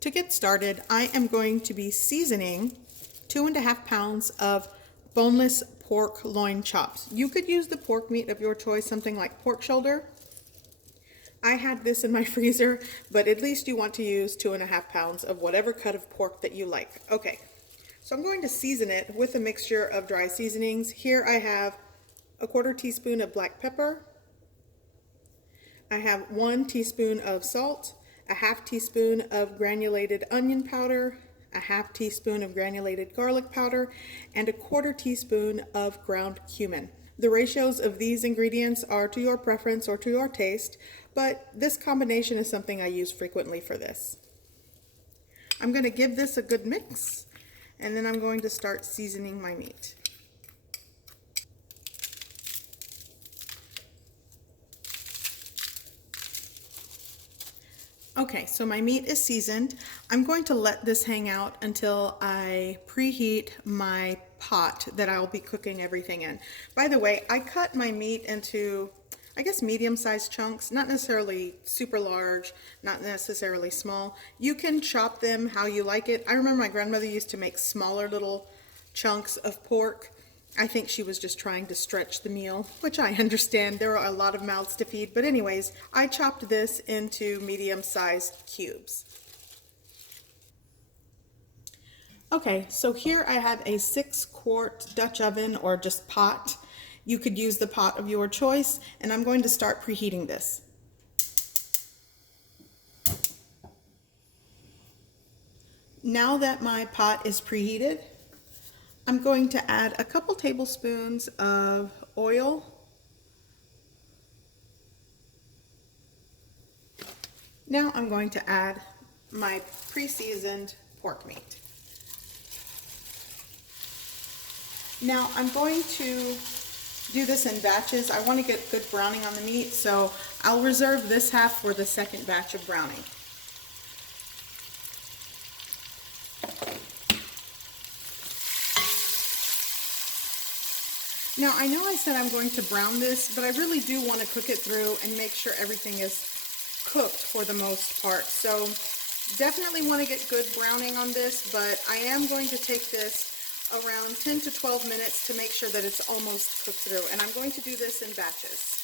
To get started, I am going to be seasoning 2.5 pounds of boneless pork loin chops. You could use the pork meat of your choice, something like pork shoulder. I had this in my freezer, but at least you want to use 2.5 pounds of whatever cut of pork that you like. Okay, so I'm going to season it with a mixture of dry seasonings. Here I have a 1/4 teaspoon of black pepper. I have 1 teaspoon of salt, a 1/2 teaspoon of granulated onion powder, a 1/2 teaspoon of granulated garlic powder, and a 1/4 teaspoon of ground cumin. The ratios of these ingredients are to your preference or to your taste, but this combination is something I use frequently for this. I'm going to give this a good mix, and then I'm going to start seasoning my meat. Okay, so my meat is seasoned. I'm going to let this hang out until I preheat my pot that I'll be cooking everything in. By the way, I cut my meat into, I guess, medium-sized chunks, not necessarily super large, not necessarily small. You can chop them how you like it. I remember my grandmother used to make smaller little chunks of pork. I think she was just trying to stretch the meal, which I understand. There are a lot of mouths to feed, but anyways, I chopped this into medium-sized cubes. Okay, so here I have a 6-quart Dutch oven or just pot. You could use the pot of your choice, and I'm going to start preheating this. Now that my pot is preheated, I'm going to add a couple tablespoons of oil. Now I'm going to add my pre-seasoned pork meat. Now I'm going to do this in batches. I want to get good browning on the meat, so I'll reserve this half for the second batch of browning. Now, I know I said I'm going to brown this, but I really do want to cook it through and make sure everything is cooked for the most part. So definitely want to get good browning on this, but I am going to take this around 10 to 12 minutes to make sure that it's almost cooked through. And I'm going to do this in batches.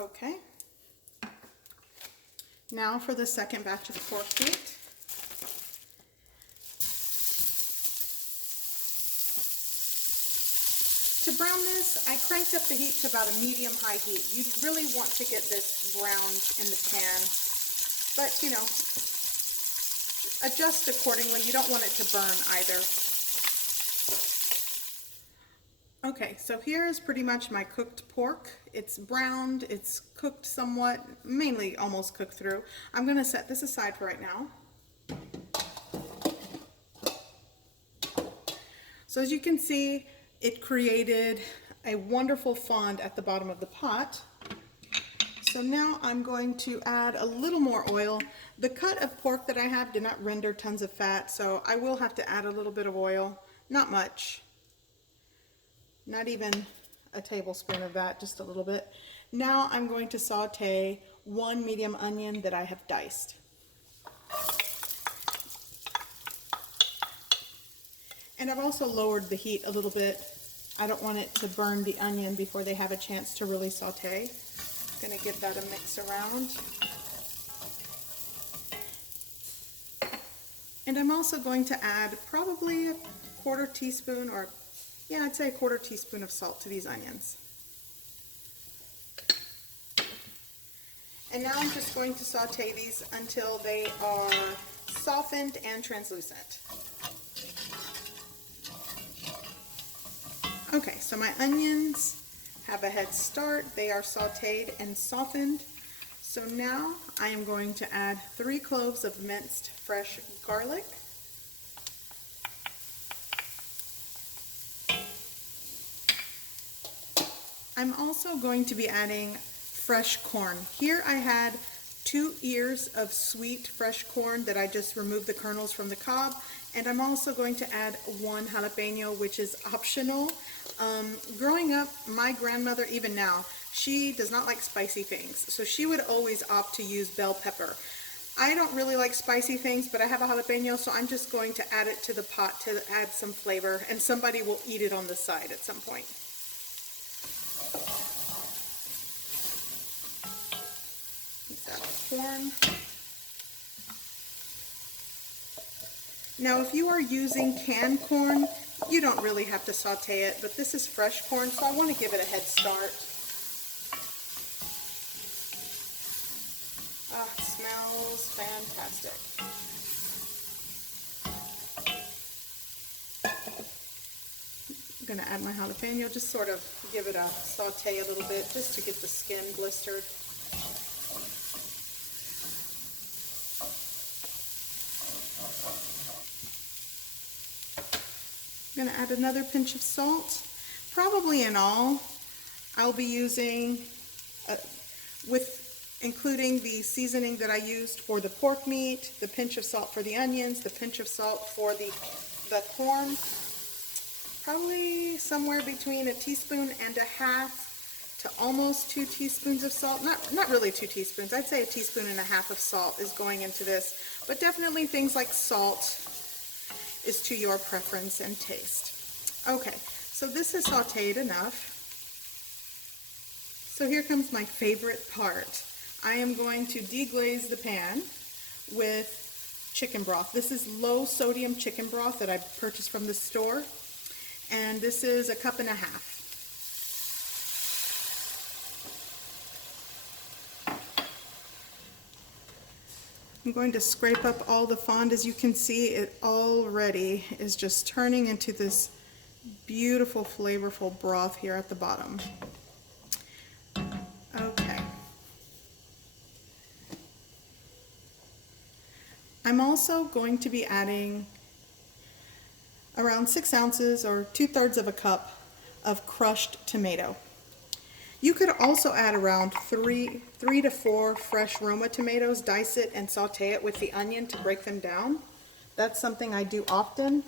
Okay. Now for the second batch of pork meat. To brown this, I cranked up the heat to about a medium-high heat. You really want to get this browned in the pan, but you know, adjust accordingly. You don't want it to burn either. Okay, so here is pretty much my cooked pork. It's browned, it's cooked somewhat, mainly almost cooked through. I'm going to set this aside for right now. So as you can see, it created a wonderful fond at the bottom of the pot. So now I'm going to add a little more oil. The cut of pork that I have did not render tons of fat, so I will have to add a little bit of oil. Not much. Not even a tablespoon of that, just a little bit. Now I'm going to saute 1 medium onion that I have diced. And I've also lowered the heat a little bit. I don't want it to burn the onion before they have a chance to really saute. I'm going to give that a mix around. And I'm also going to add probably a 1/4 teaspoon, or yeah, I'd say a 1/4 teaspoon of salt to these onions. And now I'm just going to saute these until they are softened and translucent. Okay, so my onions have a head start. They are sauteed and softened. So now I am going to add 3 cloves of minced fresh garlic. I'm also going to be adding fresh corn. Here I had 2 ears of sweet fresh corn that I just removed the kernels from the cob, and I'm also going to add 1 jalapeno, which is optional. Growing up, my grandmother, even now, She does not like spicy things, so she would always opt to use bell pepper. I don't really like spicy things, but I have a jalapeno, so I'm just going to add it to the pot to add some flavor, and somebody will eat it on the side at some point. Use that corn. Now, if you are using canned corn, you don't really have to saute it, but this is fresh corn, so I want to give it a head start. Ah, it smells fantastic. I'm going to add my jalapeno, just sort of give it a saute a little bit, just to get the skin blistered. I'm going to add another pinch of salt. Probably in all, I'll be using, including the seasoning that I used for the pork meat, the pinch of salt for the onions, the pinch of salt for the corn, probably somewhere between a teaspoon and a half to almost 2 teaspoons of salt. Not really 2 teaspoons. I'd say a teaspoon and a half of salt is going into this, but definitely things like salt is to your preference and taste. Okay, so this is sauteed enough. So here comes my favorite part. I am going to deglaze the pan with chicken broth. This is low sodium chicken broth that I purchased from the store, and this is 1.5 cups. I'm going to scrape up all the fond. As you can see, it already is just turning into this beautiful, flavorful broth here at the bottom. Okay. I'm also going to be adding around 6 ounces or 2/3 of a cup of crushed tomato. You could also add around 3 to 4 fresh Roma tomatoes, dice it and saute it with the onion to break them down. That's something I do often,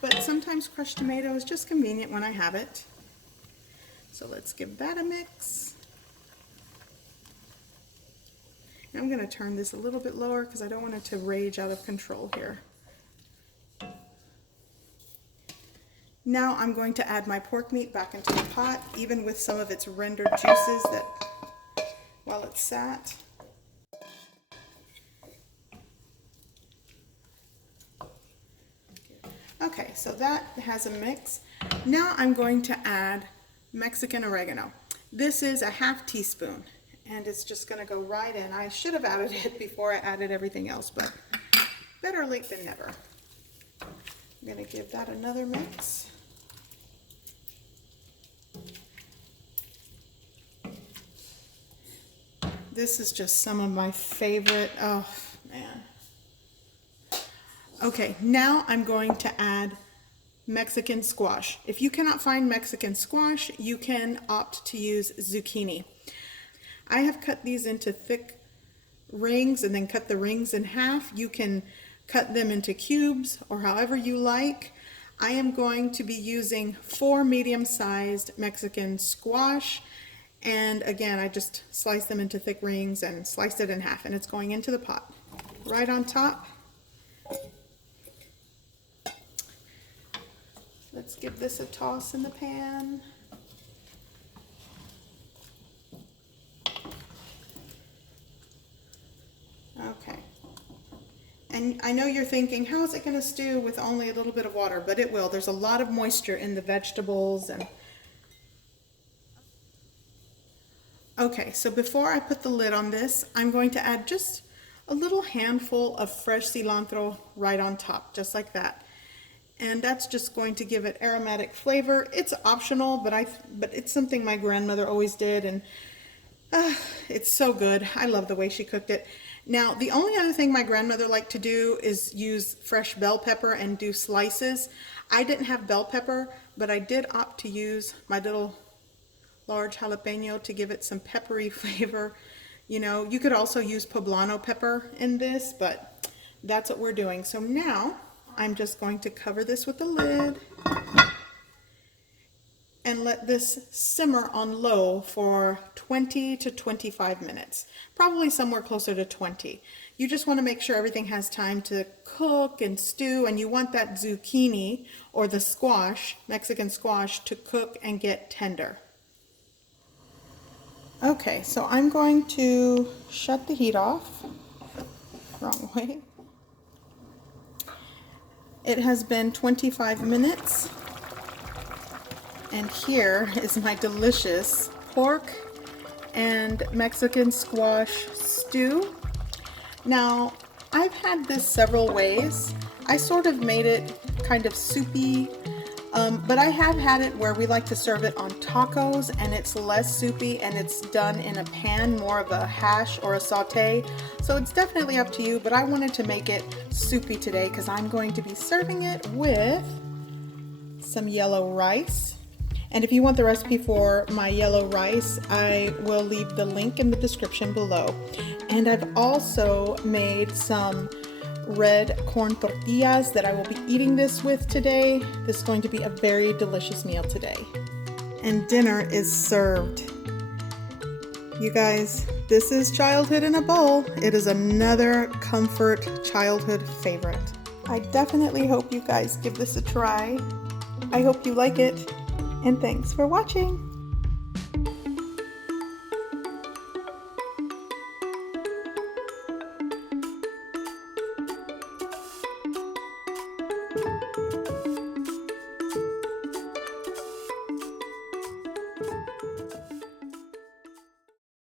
but sometimes crushed tomato is just convenient when I have it. So let's give that a mix. And I'm going to turn this a little bit lower because I don't want it to rage out of control here. Now I'm going to add my pork meat back into the pot, even with some of its rendered juices that while it sat. Okay, so that has a mix. Now I'm going to add Mexican oregano. This is a 1/2 teaspoon, and it's just going to go right in. I should have added it before I added everything else, but better late than never. I'm going to give that another mix. This is just some of my favorite, oh man. Okay, now I'm going to add Mexican squash. If you cannot find Mexican squash, you can opt to use zucchini. I have cut these into thick rings and then cut the rings in half. You can cut them into cubes or however you like. I am going to be using 4 medium-sized Mexican squash. And again, I just sliced them into thick rings and sliced it in half, and it's going into the pot. Right on top. Let's give this a toss in the pan. Okay. And I know you're thinking, how is it going to stew with only a little bit of water? But it will. There's a lot of moisture in the vegetables. And okay, so before I put the lid on this, I'm going to add just a little handful of fresh cilantro right on top, just like that. And that's just going to give it aromatic flavor. It's optional, but it's something my grandmother always did, and it's so good. I love the way she cooked it. Now, the only other thing my grandmother liked to do is use fresh bell pepper and do slices. I didn't have bell pepper, but I did opt to use my little large jalapeno to give it some peppery flavor. You know, you could also use poblano pepper in this, but that's what we're doing. So now I'm just going to cover this with the lid. And and let this simmer on low for 20 to 25 minutes, probably somewhere closer to 20. You just want to make sure everything has time to cook and stew, and you want that zucchini or the squash, Mexican squash, to cook and get tender. Okay, so I'm going to shut the heat off. Wrong way. It has been 25 minutes, and here is my delicious pork and Mexican squash stew. Now, I've had this several ways. I sort of made it kind of soupy, but I have had it where we like to serve it on tacos and it's less soupy and it's done in a pan, more of a hash or a saute. So it's definitely up to you, but I wanted to make it soupy today because I'm going to be serving it with some yellow rice. And if you want the recipe for my yellow rice, I will leave the link in the description below. And I've also made some red corn tortillas that I will be eating this with today. This is going to be a very delicious meal today. And dinner is served. You guys, this is childhood in a bowl. It is another comfort childhood favorite. I definitely hope you guys give this a try. I hope you like it, and thanks for watching.